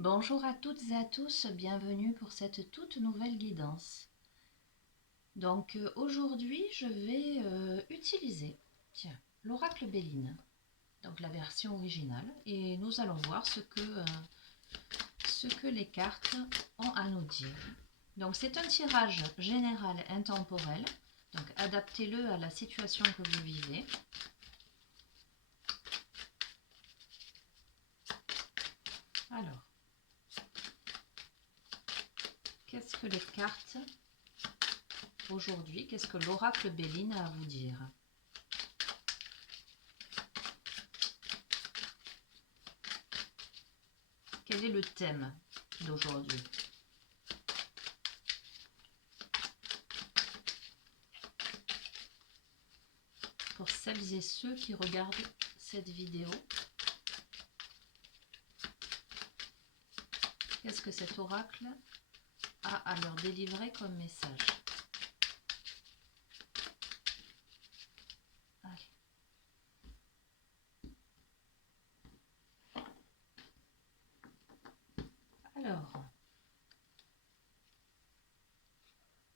Bonjour à toutes et à tous, bienvenue pour cette toute nouvelle guidance. Donc aujourd'hui je vais utiliser l'oracle Béline, donc la version originale, et nous allons voir ce que les cartes ont à nous dire. Donc c'est un tirage général intemporel, donc adaptez-le à la situation que vous vivez. Alors, qu'est-ce que les cartes aujourd'hui, qu'est-ce que l'oracle Béline a à vous dire? Quel est le thème d'aujourd'hui? Pour celles et ceux qui regardent cette vidéo, qu'est-ce que cet oracle a à leur délivrer comme message? Allez. Alors,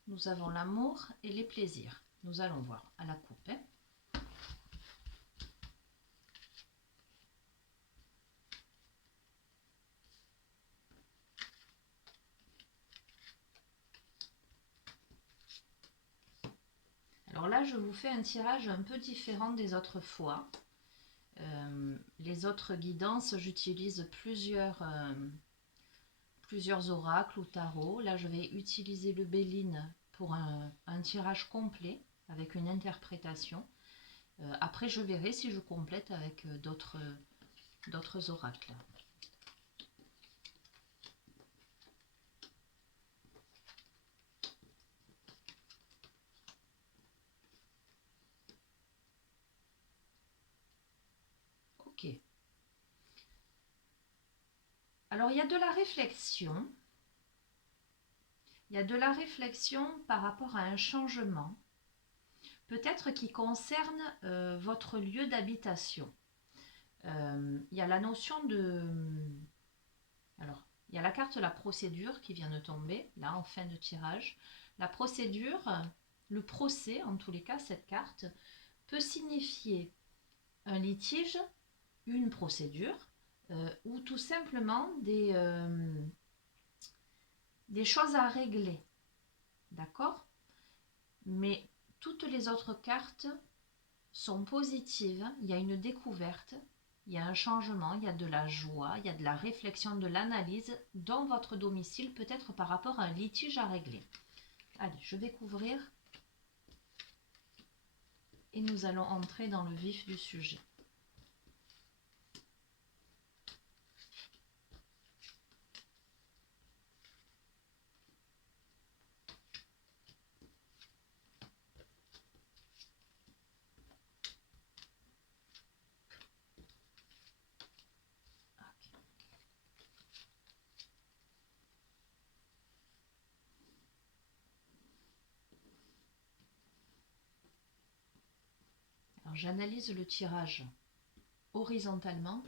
nous avons l'amour et les plaisirs. Nous allons voir à la coupe. Alors là, je vous fais un tirage un peu différent des autres fois. Les autres guidances, j'utilise plusieurs oracles ou tarots. Là, je vais utiliser le Béline pour un tirage complet avec une interprétation. Après, je verrai si je complète avec d'autres oracles. Ok. Alors, il y a de la réflexion. Il y a de la réflexion par rapport à un changement, peut-être qui concerne votre lieu d'habitation. Il y a la notion de... Alors, il y a la carte la procédure qui vient de tomber, là, en fin de tirage. La procédure, le procès, en tous les cas, cette carte, peut signifier un litige, une procédure, ou tout simplement des choses à régler. D'accord? Mais toutes les autres cartes sont positives. Il y a une découverte, il y a un changement, il y a de la joie, il y a de la réflexion, de l'analyse dans votre domicile, peut-être par rapport à un litige à régler. Allez, je vais couvrir et nous allons entrer dans le vif du sujet. Alors j'analyse le tirage horizontalement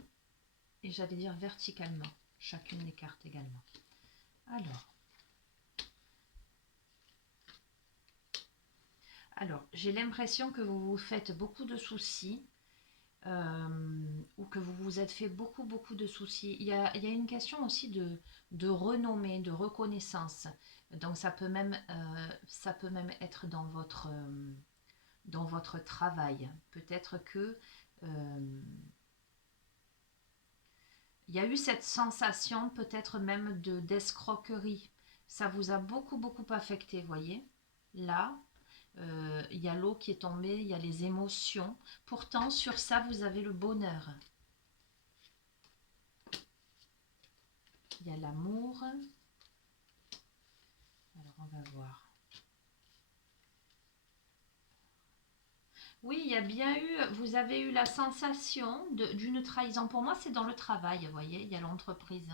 et j'allais dire verticalement, chacune des cartes également. Alors j'ai l'impression que vous vous faites beaucoup de soucis, ou que vous vous êtes fait beaucoup de soucis. Il y a une question aussi de renommée, de reconnaissance. Donc ça peut même être dans votre travail. Peut-être que il y a eu cette sensation peut-être même d'escroquerie. Ça vous a beaucoup affecté, voyez. Là, il y a l'eau qui est tombée, il y a les émotions. Pourtant, sur ça, vous avez le bonheur. Il y a l'amour. Alors, on va voir. Oui, il y a bien eu, vous avez eu la sensation d'une trahison. Pour moi, c'est dans le travail, vous voyez, il y a l'entreprise.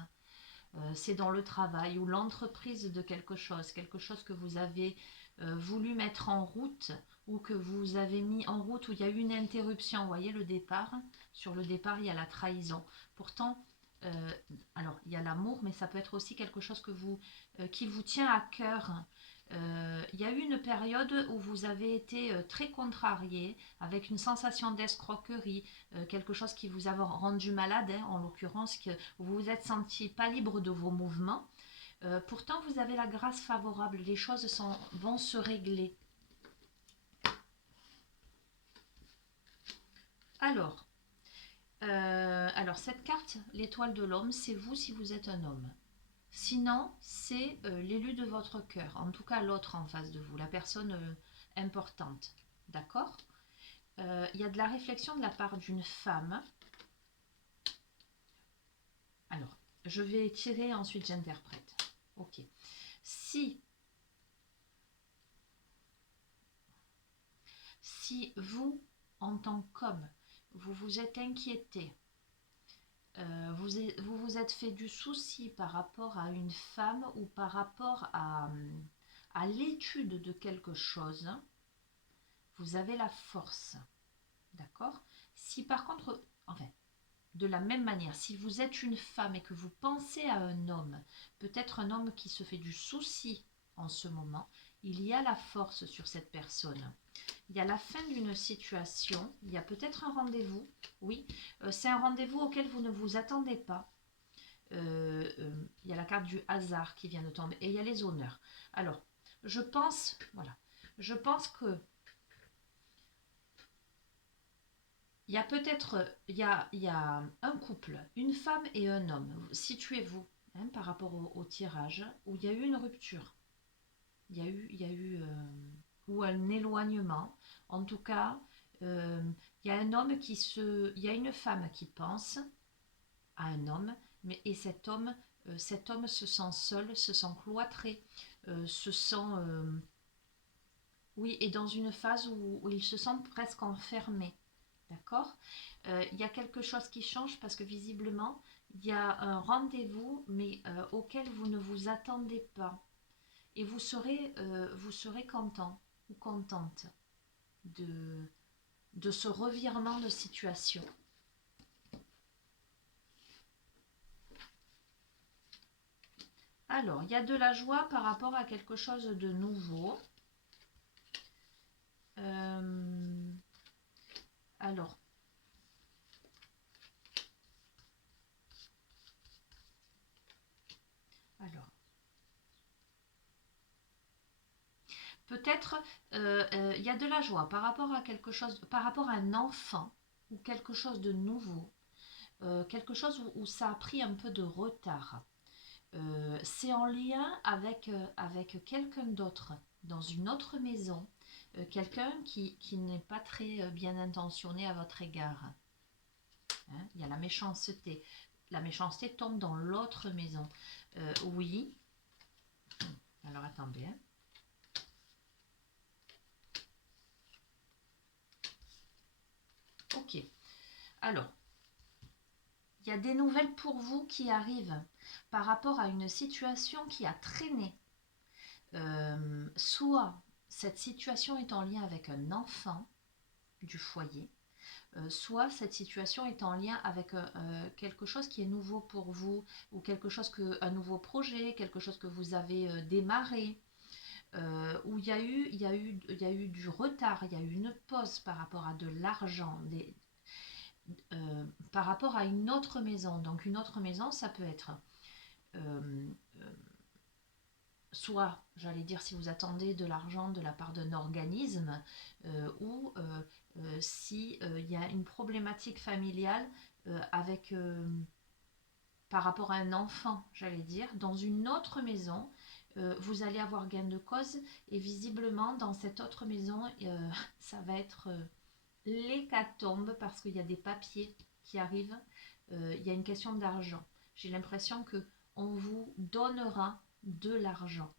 C'est dans le travail ou l'entreprise de quelque chose que vous avez voulu mettre en route ou que vous avez mis en route où il y a eu une interruption. Vous voyez le départ, sur le départ, il y a la trahison. Pourtant, euh, alors il y a l'amour, mais ça peut être aussi quelque chose qui vous tient à cœur. Il y a eu une période où vous avez été très contrarié, avec une sensation d'escroquerie, quelque chose qui vous a rendu malade, hein, en l'occurrence, que vous vous êtes senti pas libre de vos mouvements. Pourtant, vous avez la grâce favorable, les choses vont se régler. Alors, cette carte, l'étoile de l'homme, c'est vous si vous êtes un homme. Sinon, c'est l'élu de votre cœur, en tout cas l'autre en face de vous, la personne importante. D'accord? Il y a de la réflexion de la part d'une femme. Alors, je vais tirer, ensuite j'interprète. Ok. Si vous, en tant qu'homme, vous vous êtes inquiété, vous vous êtes fait du souci par rapport à une femme ou par rapport à l'étude de quelque chose, vous avez la force. D'accord? Si par contre, enfin, de la même manière, si vous êtes une femme et que vous pensez à un homme, peut-être un homme qui se fait du souci en ce moment, il y a la force sur cette personne. Il y a la fin d'une situation, il y a peut-être un rendez-vous, oui, c'est un rendez-vous auquel vous ne vous attendez pas. Il y a la carte du hasard qui vient de tomber et il y a les honneurs. Alors, je pense que il y a peut-être, il y a un couple, une femme et un homme. Situez-vous, hein, par rapport au tirage, où il y a eu une rupture. Il y a eu ou un éloignement. En tout cas, il y a un homme il y a une femme qui pense à un homme, et cet homme se sent seul, se sent cloîtré, se sent, oui, et dans une phase où il se sent presque enfermé. D'accord? Il y a quelque chose qui change parce que visiblement, il y a un rendez-vous, mais auquel vous ne vous attendez pas. Et vous serez content ou contente de, de ce revirement de situation. Alors, il y a de la joie par rapport à quelque chose de nouveau. Alors, alors, peut-être il y a de la joie par rapport à quelque chose, par rapport à un enfant ou quelque chose de nouveau, quelque chose où ça a pris un peu de retard. C'est en lien avec quelqu'un d'autre, dans une autre maison, quelqu'un qui n'est pas très bien intentionné à votre égard. Hein, il y a la méchanceté. La méchanceté tombe dans l'autre maison. Oui. Alors attendez. Hein. Ok. Alors, il y a des nouvelles pour vous qui arrivent par rapport à une situation qui a traîné. Soit cette situation est en lien avec un enfant du foyer, soit cette situation est en lien avec quelque chose qui est nouveau pour vous, ou un nouveau projet, quelque chose que vous avez démarré, où il y a eu du retard, il y a eu une pause par rapport à de l'argent, par rapport à une autre maison. Donc une autre maison, ça peut être euh, euh, soit, j'allais dire, si vous attendez de l'argent de la part d'un organisme, ou si il y a une problématique familiale avec par rapport à un enfant, j'allais dire, dans une autre maison, vous allez avoir gain de cause, et visiblement dans cette autre maison, ça va être l'hécatombe parce qu'il y a des papiers qui arrivent, il y a une question d'argent. J'ai l'impression que on vous donnera de l'argent.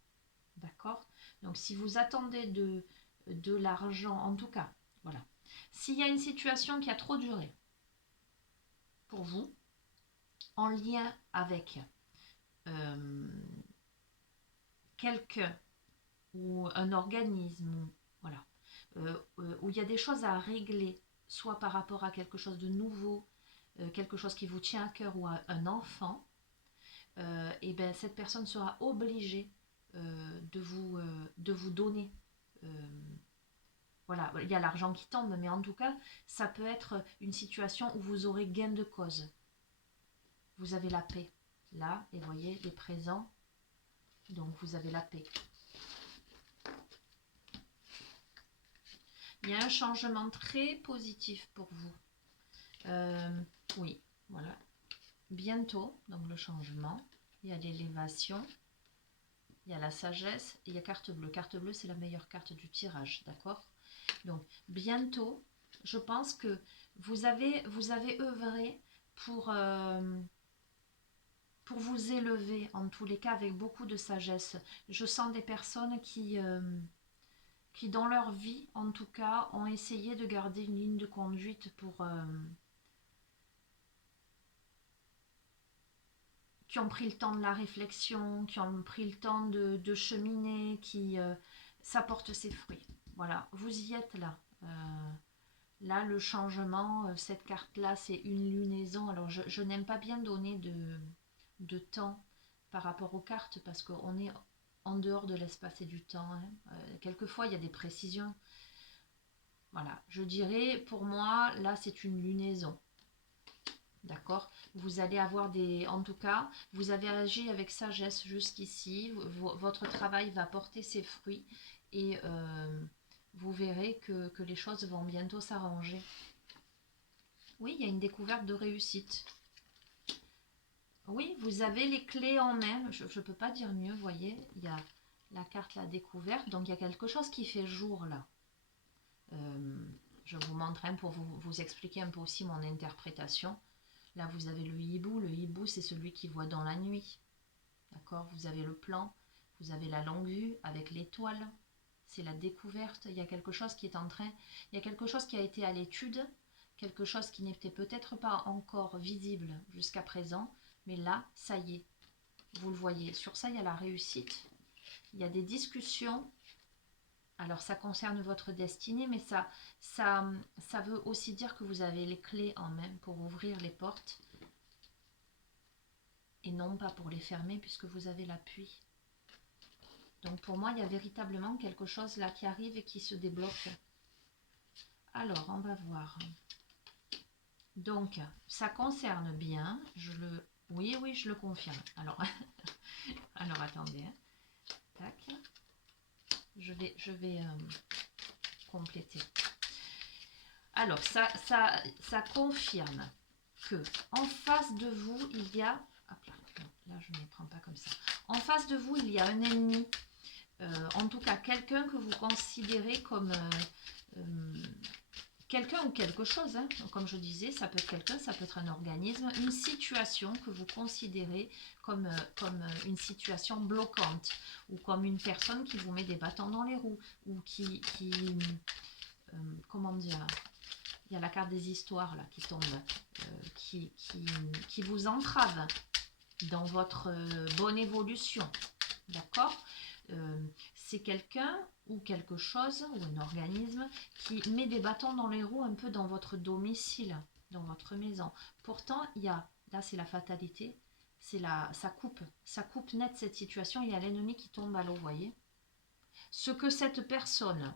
D'accord? Donc si vous attendez de l'argent, en tout cas, voilà. S'il y a une situation qui a trop duré pour vous, en lien avec euh, quelqu'un ou un organisme, voilà, où il y a des choses à régler, soit par rapport à quelque chose de nouveau, quelque chose qui vous tient à cœur ou un enfant, et ben cette personne sera obligée de vous donner. Voilà, il y a l'argent qui tombe, mais en tout cas, ça peut être une situation où vous aurez gain de cause. Vous avez la paix. Là, et vous voyez, les présents, donc vous avez la paix. Il y a un changement très positif pour vous. Oui, voilà. Bientôt, donc le changement. Il y a l'élévation. Il y a la sagesse et il y a carte bleue. Carte bleue, c'est la meilleure carte du tirage, d'accord? Donc, bientôt, je pense que vous avez œuvré pour vous élever, en tous les cas, avec beaucoup de sagesse. Je sens des personnes qui dans leur vie, en tout cas, ont essayé de garder une ligne de conduite qui ont pris le temps de la réflexion, qui ont pris le temps de cheminer, ça porte ses fruits. Voilà, vous y êtes là. Là, le changement, cette carte-là, c'est une lunaison. Alors, je n'aime pas bien donner de temps par rapport aux cartes parce qu'on est en dehors de l'espace et du temps. Hein. Quelquefois, il y a des précisions. Voilà, je dirais, pour moi, là, c'est une lunaison. D'accord? Vous allez avoir en tout cas, vous avez agi avec sagesse jusqu'ici. Votre travail va porter ses fruits et vous verrez que les choses vont bientôt s'arranger. Oui, il y a une découverte de réussite. Oui, vous avez les clés en main. Je ne peux pas dire mieux, vous voyez. Il y a la carte, la découverte. Donc, il y a quelque chose qui fait jour là. Je vous montre pour vous expliquer un peu aussi mon interprétation. Là, vous avez le hibou. Le hibou, c'est celui qui voit dans la nuit. D'accord? Vous avez le plan. Vous avez la longue vue avec l'étoile. C'est la découverte. Il y a quelque chose qui est en train... Il y a quelque chose qui a été à l'étude. Quelque chose qui n'était peut-être pas encore visible jusqu'à présent. Mais là, ça y est. Vous le voyez. Sur ça, il y a la réussite. Il y a des discussions. Alors, ça concerne votre destinée, mais ça veut aussi dire que vous avez les clés en main pour ouvrir les portes et non pas pour les fermer puisque vous avez l'appui. Donc, pour moi, il y a véritablement quelque chose là qui arrive et qui se débloque. Alors, on va voir. Donc, ça concerne bien. Oui, je le confirme. Alors, alors attendez. Hein. Tac. Je vais compléter. Alors, ça confirme que en face de vous, il y a... Hop là, non, là, je ne les prends pas comme ça. En face de vous, il y a un ennemi. En tout cas, quelqu'un que vous considérez comme... quelqu'un ou quelque chose, hein. Comme je disais, ça peut être quelqu'un, ça peut être un organisme, une situation que vous considérez comme une situation bloquante ou comme une personne qui vous met des bâtons dans les roues ou comment dire, il y a la carte des histoires là qui tombe, qui vous entrave dans votre bonne évolution, d'accord? C'est quelqu'un ou quelque chose ou un organisme qui met des bâtons dans les roues un peu dans votre domicile, dans votre maison. Pourtant, il y a, là c'est la fatalité, ça coupe net cette situation, il y a l'ennemi qui tombe à l'eau, vous voyez. Ce que cette personne,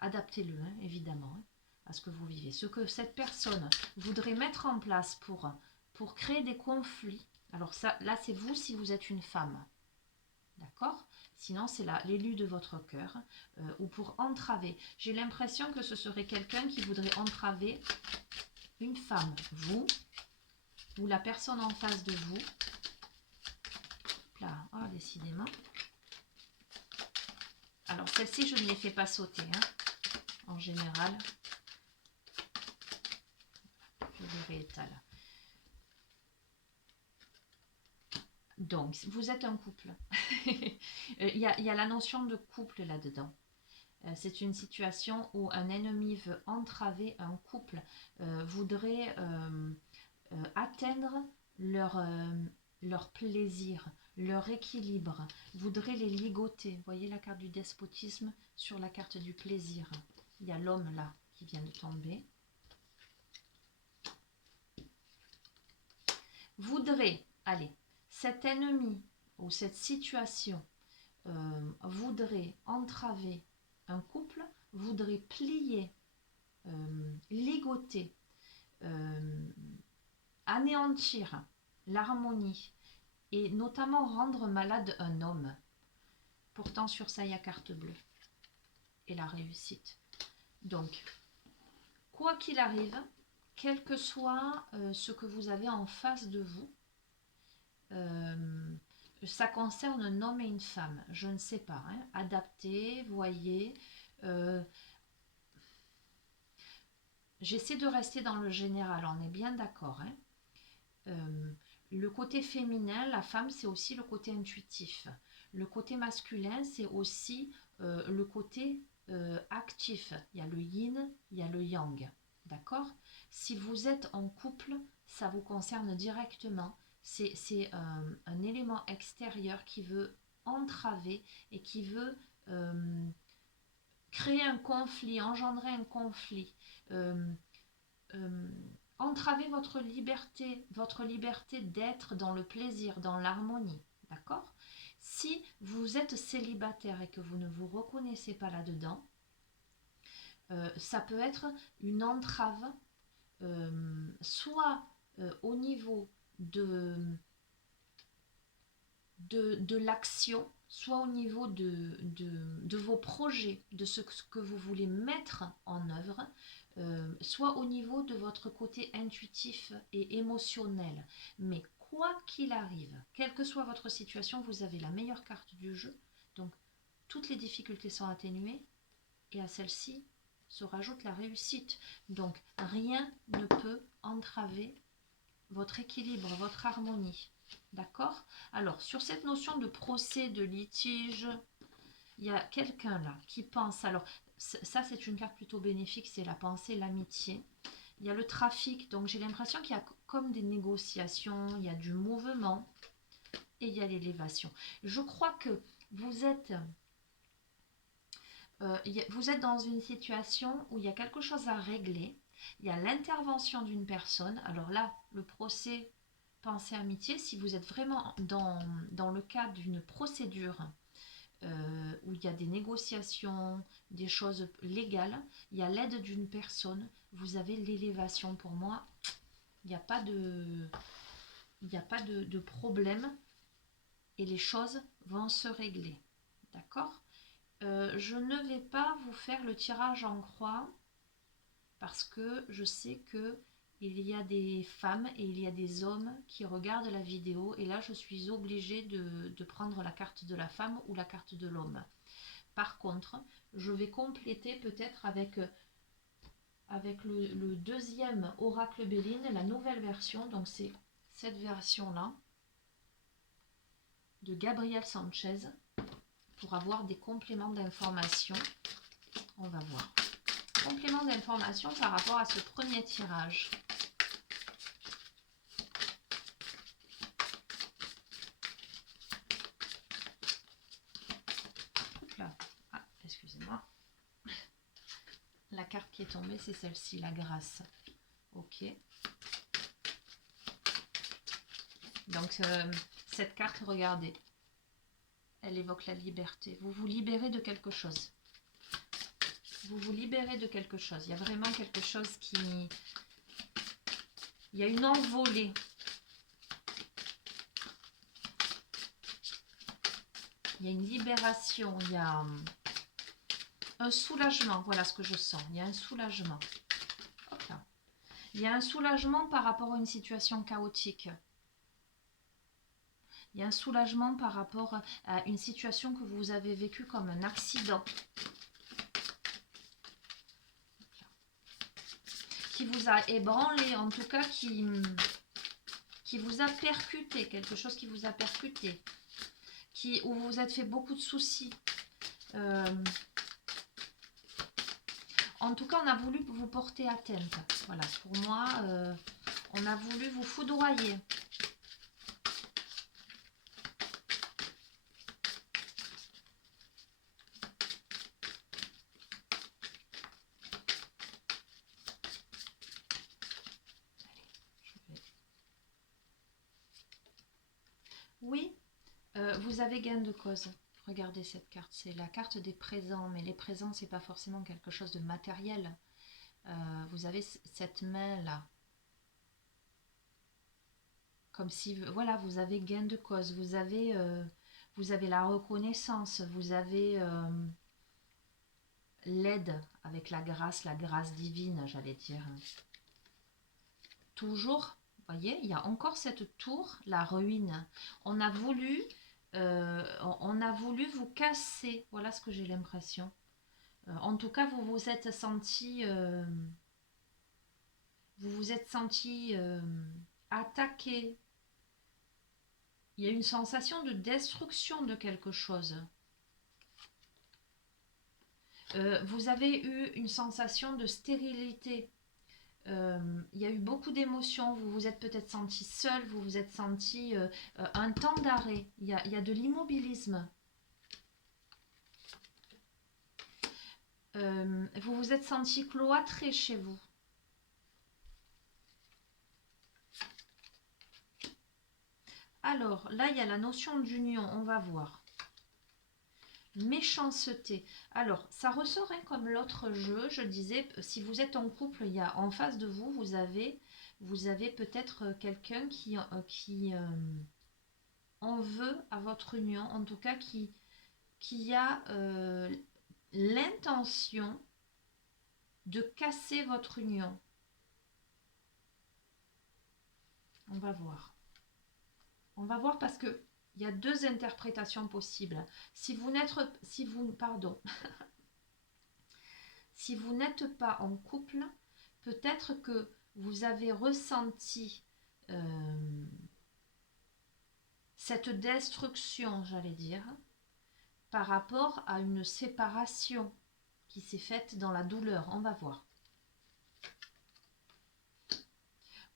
adaptez-le hein, évidemment hein, à ce que vous vivez, ce que cette personne voudrait mettre en place pour créer des conflits, alors ça, là c'est vous si vous êtes une femme, d'accord? Sinon, c'est là l'élu de votre cœur, ou pour entraver. J'ai l'impression que ce serait quelqu'un qui voudrait entraver une femme, vous, ou la personne en face de vous. Là, oh, décidément. Alors, celle-ci, je ne les fais pas sauter, hein, en général. Je les réétale. Donc, vous êtes un couple. Il y a la notion de couple là-dedans. C'est une situation où un ennemi veut entraver un couple, voudrait atteindre leur plaisir, leur équilibre, voudrait les ligoter. Vous voyez la carte du despotisme sur la carte du plaisir. Il y a l'homme là qui vient de tomber. voudrait, allez, cet ennemi ou cette situation voudrait entraver un couple, voudrait plier, ligoter, anéantir l'harmonie et notamment rendre malade un homme. Pourtant sur ça il y a carte bleue et la réussite. Donc quoi qu'il arrive, quel que soit ce que vous avez en face de vous, ça concerne un homme et une femme, je ne sais pas, hein. Adapté, voyez. J'essaie de rester dans le général, on est bien d'accord, hein. Le côté féminin, la femme, c'est aussi le côté intuitif. Le côté masculin, c'est aussi le côté actif. Il y a le yin, il y a le yang. D'accord? Si vous êtes en couple, ça vous concerne directement. C'est un élément extérieur qui veut entraver et qui veut créer un conflit, engendrer un conflit. Entraver votre liberté d'être dans le plaisir, dans l'harmonie, d'accord? Si vous êtes célibataire et que vous ne vous reconnaissez pas là-dedans, ça peut être une entrave, soit au niveau de l'action, soit au niveau de vos projets, de ce que vous voulez mettre en œuvre, soit au niveau de votre côté intuitif et émotionnel. Mais quoi qu'il arrive, quelle que soit votre situation, vous avez la meilleure carte du jeu. Donc, toutes les difficultés sont atténuées et à celle-ci se rajoute la réussite. Donc, rien ne peut entraver votre équilibre, votre harmonie. D'accord? Alors, sur cette notion de procès, de litige, il y a quelqu'un là qui pense, alors ça c'est une carte plutôt bénéfique, c'est la pensée, l'amitié. Il y a le trafic, donc j'ai l'impression qu'il y a comme des négociations, il y a du mouvement et il y a l'élévation. Je crois que vous êtes dans une situation où il y a quelque chose à régler, il y a l'intervention d'une personne, alors là, le procès, pensée, amitié, si vous êtes vraiment dans le cadre d'une procédure où il y a des négociations, des choses légales, il y a l'aide d'une personne, vous avez l'élévation. Pour moi, il n'y a pas de problème et les choses vont se régler. D'accord? Je ne vais pas vous faire le tirage en croix parce que je sais que il y a des femmes et il y a des hommes qui regardent la vidéo et là je suis obligée de prendre la carte de la femme ou la carte de l'homme. Par contre, je vais compléter peut-être avec le deuxième oracle Béline, la nouvelle version, donc c'est cette version-là de Gabriel Sanchez pour avoir des compléments d'information. On va voir. Complément d'information par rapport à ce premier tirage. Là. Ah, excusez-moi. La carte qui est tombée, c'est celle-ci, la grâce. Ok. Donc, cette carte, regardez. Elle évoque la liberté. Vous vous libérez de quelque chose. Vous vous libérez de quelque chose. Il y a vraiment quelque chose qui... Il y a une envolée. Il y a une libération. Il y a un soulagement. Voilà ce que je sens. Il y a un soulagement. Hop là. Il y a un soulagement par rapport à une situation chaotique. Il y a un soulagement par rapport à une situation que vous avez vécue comme un accident. Qui vous a ébranlé, en tout cas qui vous a percuté, quelque chose qui vous a percuté, où vous vous êtes fait beaucoup de soucis. En tout cas, on a voulu vous porter atteinte. Voilà, pour moi, on a voulu vous foudroyer. Oui, vous avez gain de cause. Regardez cette carte, c'est la carte des présents, mais les présents, c'est pas forcément quelque chose de matériel. Vous avez cette main-là, comme si, voilà, vous avez gain de cause, vous avez la reconnaissance, vous avez l'aide avec la grâce divine, j'allais dire. Toujours, vous voyez, il y a encore cette tour, la ruine. On a voulu, on a voulu vous casser, voilà ce que j'ai l'impression. En tout cas, vous vous êtes senti attaqué. Il y a une sensation de destruction de quelque chose. Vous avez eu une sensation de stérilité. Il y a eu beaucoup d'émotions. Vous vous êtes peut-être senti seul, vous vous êtes senti un temps d'arrêt. Il y a de l'immobilisme. Vous vous êtes senti cloîtré chez vous. Alors, là, il y a la notion d'union, on va voir. Méchanceté. Alors, ça ressort hein, comme l'autre jeu. Je disais, si vous êtes en couple, il y a en face de vous, vous avez peut-être quelqu'un qui en veut à votre union, en tout cas qui a l'intention de casser votre union. On va voir. On va voir parce que il y a deux interprétations possibles. Si vous n'êtes pas en couple, peut-être que vous avez ressenti cette destruction, j'allais dire, par rapport à une séparation qui s'est faite dans la douleur. On va voir.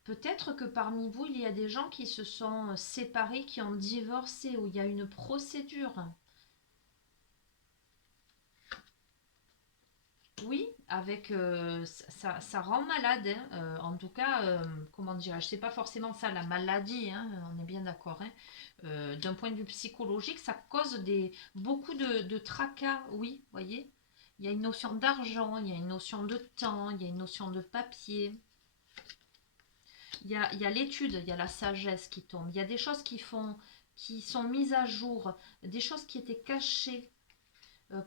Peut-être que parmi vous, il y a des gens qui se sont séparés, qui ont divorcé, où il y a une procédure. Oui, avec ça rend malade. Hein. En tout cas, comment dirais-je, c'est pas forcément ça la maladie, hein, on est bien d'accord. Hein. D'un point de vue psychologique, ça cause beaucoup de tracas, oui, voyez. Il y a une notion d'argent, il y a une notion de temps, il y a une notion de papier. Il y a l'étude, il y a la sagesse qui tombe. Il y a des choses qui sont mises à jour, des choses qui étaient cachées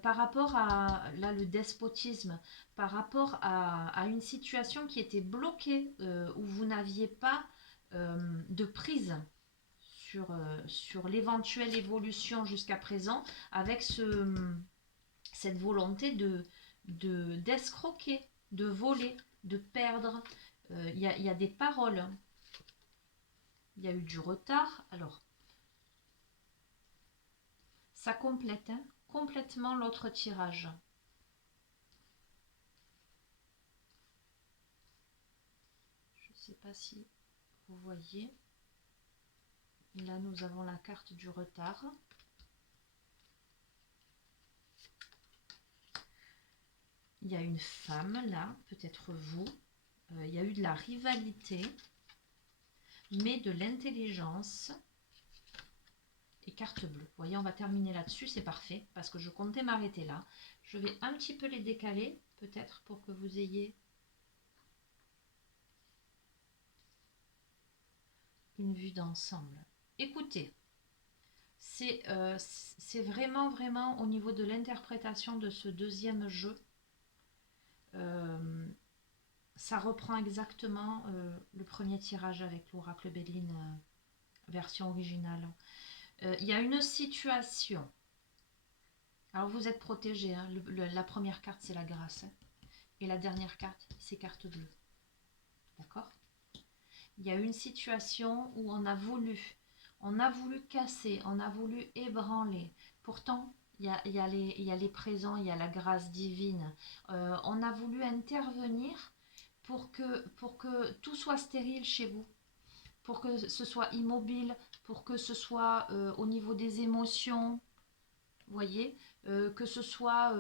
par rapport à là, le despotisme, par rapport à une situation qui était bloquée, où vous n'aviez pas de prise sur l'éventuelle évolution jusqu'à présent, avec cette volonté d'escroquer, de voler, de perdre. Il y a des paroles. Il y a eu du retard. Alors, ça complète hein, complètement l'autre tirage. Je ne sais pas si vous voyez. Là, nous avons la carte du retard. Il y a une femme là, peut-être vous. Il y a eu de la rivalité, mais de l'intelligence. Et carte bleue. Vous voyez, on va terminer là-dessus, c'est parfait, parce que je comptais m'arrêter là. Je vais un petit peu les décaler, peut-être, pour que vous ayez une vue d'ensemble. Écoutez, c'est vraiment, vraiment au niveau de l'interprétation de ce deuxième jeu. Ça reprend exactement le premier tirage avec l'oracle Béline, version originale. Il y a une situation. Alors vous êtes protégé. Hein, la première carte, c'est la grâce. Hein, et la dernière carte, c'est carte bleue. D'accord? Il y a une situation où on a voulu casser, on a voulu ébranler. Pourtant, il y a les présents, il y a la grâce divine. On a voulu intervenir pour que tout soit stérile chez vous, pour que ce soit immobile, pour que ce soit au niveau des émotions, vous voyez, que ce soit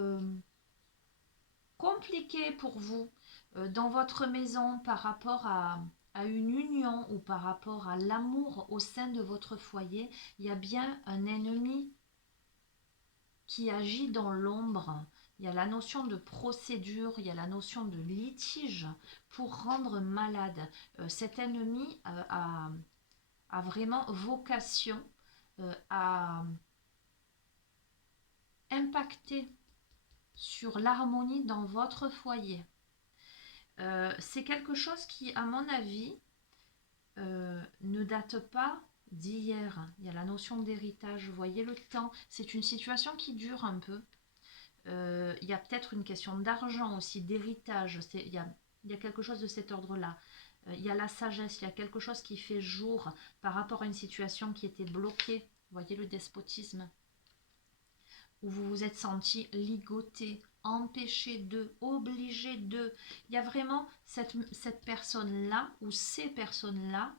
compliqué pour vous dans votre maison par rapport à à une union ou par rapport à l'amour au sein de votre foyer, il y a bien un ennemi qui agit dans l'ombre. Il y a la notion de procédure, il y a la notion de litige pour rendre malade. Cet ennemi a vraiment vocation à impacter sur l'harmonie dans votre foyer. C'est quelque chose qui, à mon avis, ne date pas d'hier. Il y a la notion d'héritage, vous voyez le temps. C'est une situation qui dure un peu. Il y a peut-être une question d'argent aussi, d'héritage. Il y a quelque chose de cet ordre-là. Il y a la sagesse, il y a quelque chose qui fait jour par rapport à une situation qui était bloquée. Vous voyez le despotisme, où vous vous êtes senti ligoté, empêché de, obligé de. Il y a vraiment cette personne-là ou ces personnes-là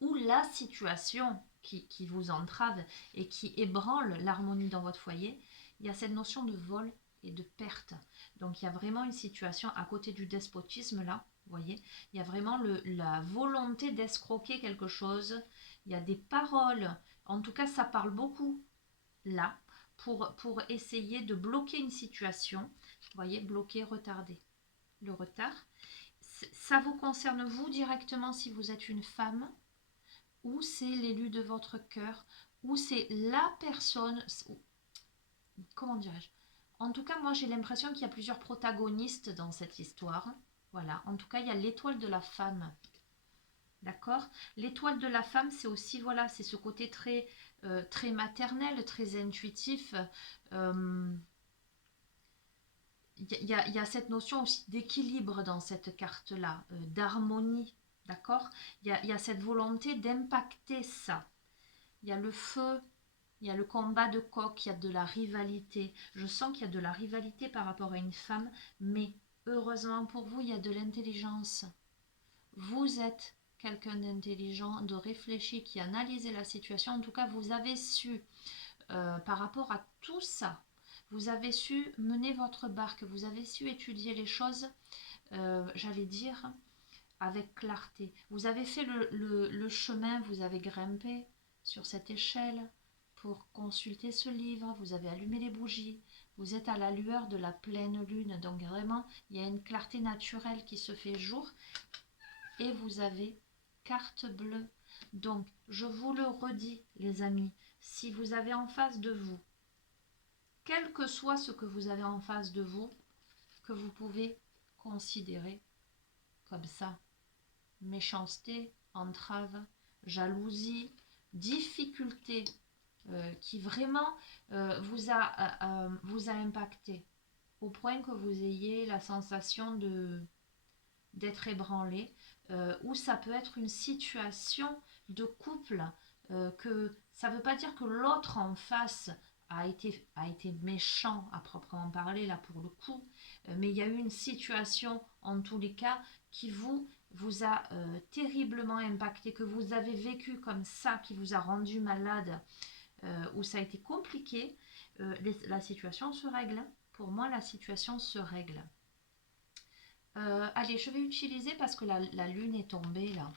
ou la situation qui vous entrave et qui ébranle l'harmonie dans votre foyer. Il y a cette notion de vol et de perte. Donc il y a vraiment une situation à côté du despotisme là, vous voyez, il y a vraiment la volonté d'escroquer quelque chose. Il y a des paroles, en tout cas ça parle beaucoup là, pour essayer de bloquer une situation. Vous voyez, bloquer, retarder. Le retard, ça vous concerne vous directement si vous êtes une femme, ou c'est l'élu de votre cœur, ou c'est la personne, comment dirais-je, en tout cas moi j'ai l'impression qu'il y a plusieurs protagonistes dans cette histoire. Voilà, en tout cas il y a l'étoile de la femme. D'accord? L'étoile de la femme, c'est aussi, voilà, c'est ce côté très, très maternel, très intuitif. Il y a cette notion aussi d'équilibre dans cette carte-là, d'harmonie. D'accord? Il y a cette volonté d'impacter ça. Il y a le feu, il y a le combat de coq, il y a de la rivalité. Je sens qu'il y a de la rivalité par rapport à une femme, mais heureusement pour vous, il y a de l'intelligence. Vous êtes quelqu'un d'intelligent, de réfléchi, qui analyse la situation. En tout cas, vous avez su, par rapport à tout ça, vous avez su mener votre barque, vous avez su étudier les choses, j'allais dire, avec clarté. Vous avez fait le chemin, vous avez grimpé sur cette échelle pour consulter ce livre, vous avez allumé les bougies, vous êtes à la lueur de la pleine lune, donc vraiment, il y a une clarté naturelle qui se fait jour. Et vous avez carte bleue. Donc, je vous le redis, les amis, si vous avez en face de vous, quel que soit ce que vous avez en face de vous, que vous pouvez considérer comme ça, méchanceté, entrave, jalousie, difficulté, qui vraiment vous a impacté, au point que vous ayez la sensation d'être ébranlé, ou ça peut être une situation de couple, que ça ne veut pas dire que l'autre en face a été méchant à proprement parler là pour le coup, mais il y a eu une situation en tous les cas qui vous a terriblement impacté, que vous avez vécu comme ça, qui vous a rendu malade, où ça a été compliqué. La situation se règle. Pour moi, la situation se règle. Allez, je vais utiliser, parce que la lune est tombée là,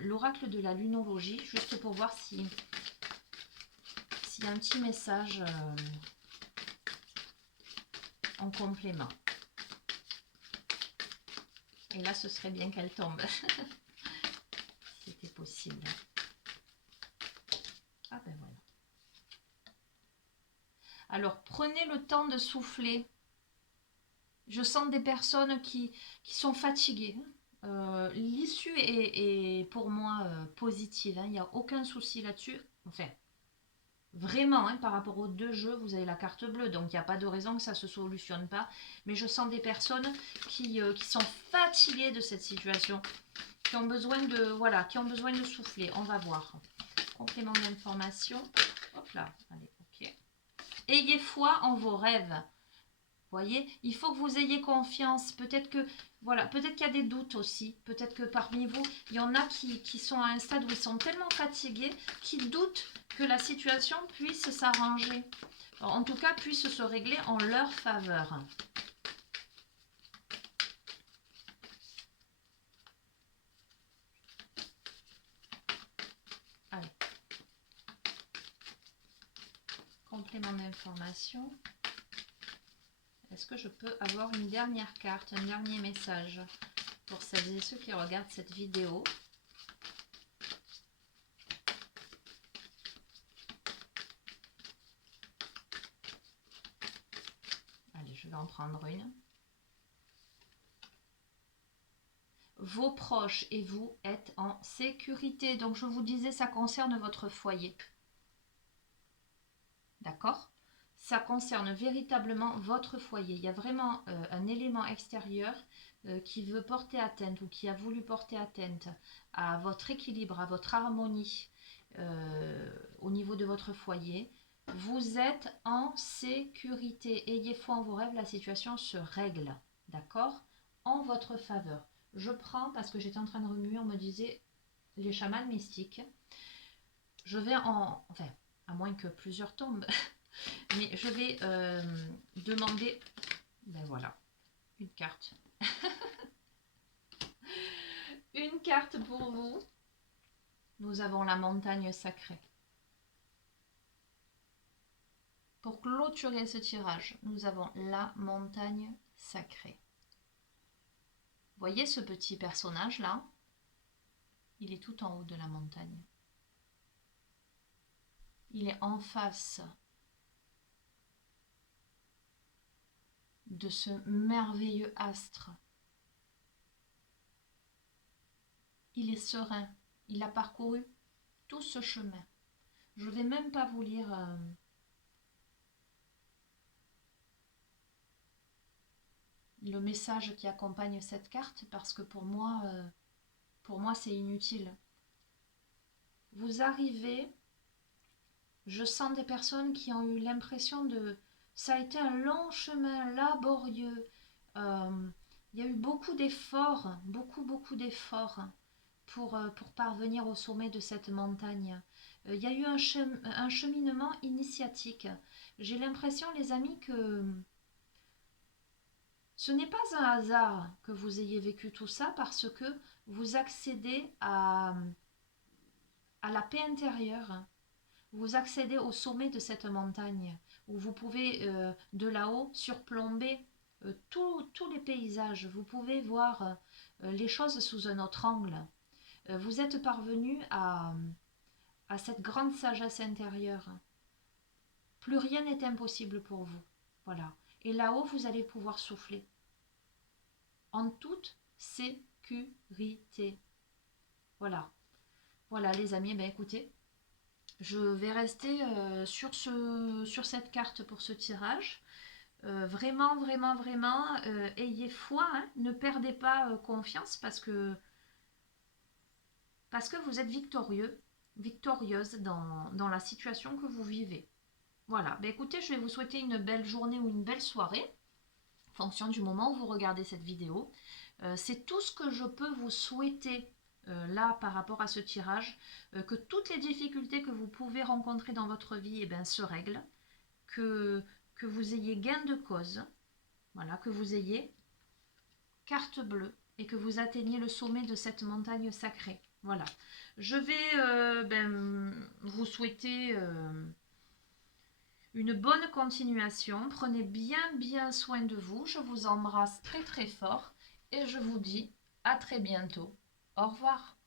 l'oracle de la lunologie, juste pour voir s'il y a un petit message en complément. Et là, ce serait bien qu'elle tombe. Si c'était possible. Ah ben voilà. Alors, prenez le temps de souffler. Je sens des personnes qui sont fatiguées. L'issue est pour moi positive. Il n'y a aucun souci là-dessus. Enfin, vraiment, par rapport aux deux jeux, vous avez la carte bleue. Donc, il n'y a pas de raison que ça ne se solutionne pas. Mais je sens des personnes qui sont fatiguées de cette situation. Qui ont besoin de souffler. On va voir. Complément d'information. Hop là. Allez, ok. Ayez foi en vos rêves. Voyez, il faut que vous ayez confiance. Peut-être que, voilà, peut-être qu'il y a des doutes aussi. Peut-être que parmi vous, il y en a qui sont à un stade où ils sont tellement fatigués qu'ils doutent que la situation puisse s'arranger. En tout cas, puisse se régler en leur faveur. complément d'information. Est-ce que je peux avoir une dernière carte, un dernier message pour celles et ceux qui regardent cette vidéo? Allez, je vais en prendre une. Vos proches et vous êtes en sécurité. Donc, je vous disais, ça concerne votre foyer. D'accord? Ça concerne véritablement votre foyer. Il y a vraiment un élément extérieur qui veut porter atteinte ou qui a voulu porter atteinte à votre équilibre, à votre harmonie au niveau de votre foyer. Vous êtes en sécurité. Ayez foi en vos rêves, la situation se règle. D'accord? En votre faveur. Je prends, parce que j'étais en train de remuer, on me disait les chamans mystiques. Je vais en... Enfin, à moins que plusieurs tombent. Mais je vais demander... Ben voilà, une carte. Une carte pour vous. Nous avons la montagne sacrée. Pour clôturer ce tirage, nous avons la montagne sacrée. Voyez ce petit personnage là? Il est tout en haut de la montagne. Il est en face de ce merveilleux astre. Il est serein. Il a parcouru tout ce chemin. Je ne vais même pas vous lire le message qui accompagne cette carte parce que pour moi c'est inutile. Vous arrivez, je sens des personnes qui ont eu l'impression de... Ça a été un long chemin laborieux. Il y a eu beaucoup d'efforts, beaucoup d'efforts pour parvenir au sommet de cette montagne. Il y a eu un cheminement initiatique. J'ai l'impression, les amis, que ce n'est pas un hasard que vous ayez vécu tout ça parce que vous accédez à la paix intérieure. Vous accédez au sommet de cette montagne où vous pouvez de là-haut surplomber tous les paysages. Vous pouvez voir les choses sous un autre angle. Vous êtes parvenu à cette grande sagesse intérieure. Plus rien n'est impossible pour vous. Voilà. Et là-haut, vous allez pouvoir souffler. En toute sécurité. Voilà. Voilà les amis, ben écoutez, je vais rester sur cette carte pour ce tirage. Vraiment, ayez foi, hein, ne perdez pas confiance parce que vous êtes victorieuse dans la situation que vous vivez. Voilà, ben écoutez, je vais vous souhaiter une belle journée ou une belle soirée, en fonction du moment où vous regardez cette vidéo. C'est tout ce que je peux vous souhaiter là par rapport à ce tirage, que toutes les difficultés que vous pouvez rencontrer dans votre vie se règlent, que vous ayez gain de cause, voilà, que vous ayez carte bleue et que vous atteigniez le sommet de cette montagne sacrée. Voilà, je vais vous souhaiter une bonne continuation. Prenez bien soin de vous. Je vous embrasse très fort et je vous dis à très bientôt. Au revoir.